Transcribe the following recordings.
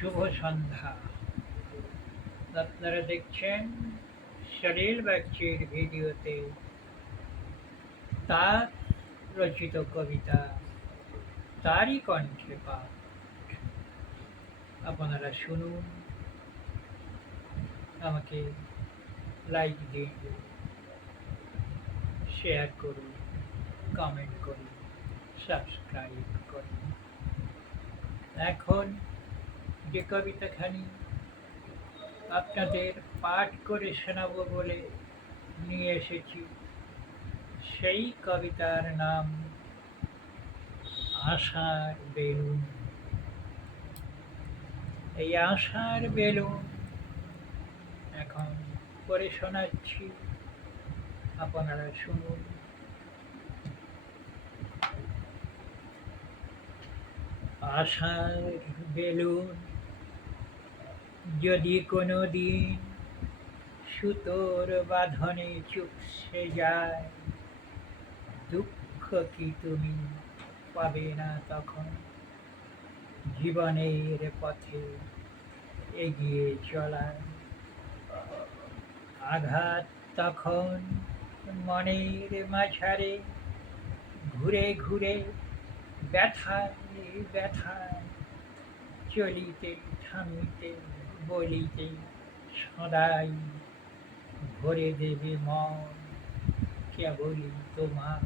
শুভ সন্ধ্যা। আপনারা দেখছেন সলিল বাগচির ভিডিওতে তার রচিত কবিতা তারই কণ্ঠে পাঠ। আপনারা শুনুন, আমাকে লাইক দিন, শেয়ার করুন, কমেন্ট করুন, সাবস্ক্রাইব করুন। এখন যে কবিতাখানি আপনাদের পাঠ করে শোনাবো বলে নিয়ে এসেছি, সেই কবিতার নাম আশার বেলুন। এই আশার বেলুন এখন পড়ে শোনাচ্ছি, আপনারা শুনুন। আশার বেলুন যদি কোনো দিন সুতোর বাঁধনে চুপসে যায়, দুঃখ কি তুমি পাবে না তখন? জীবনের পথে এগিয়ে চলার আঘাত তখন মনের মাঝারে ঘুরে ঘুরে ব্যথায় ব্যথায় চলিতে থামিতে বলিতে সদাই ভরে দেবে মন কেবলই তোমার।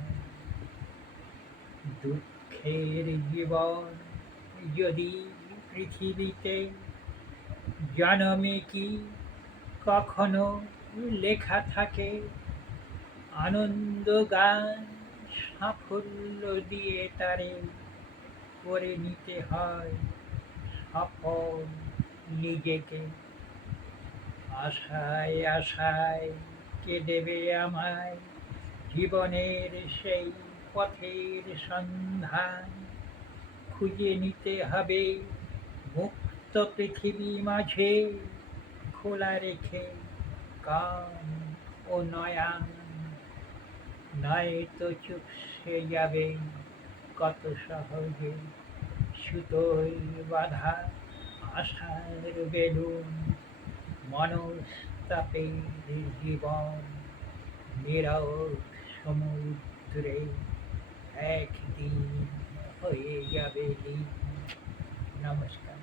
দুঃখের জীবন যদি পৃথিবীতে জনমে কি কখনো লেখা থাকে, আনন্দ গান সাফল্য দিয়ে তারে করে নিতে হয় সফল নিজেকে। আশায় আশায় কে দেবে আমায় জীবনের সেই পথের সন্ধান? খুঁজে নিতে হবে মুক্ত পৃথিবী মাঝে, খোলা রেখে কান ও নয়ন। নয়তো চুপসে যাবে কত সহজে সুতোয় বাঁধা আশার বেলুন। মনস্তাপের জীবন নীরব সমুদ্রে একদিন হয়ে যাবে লীন। নমস্কার।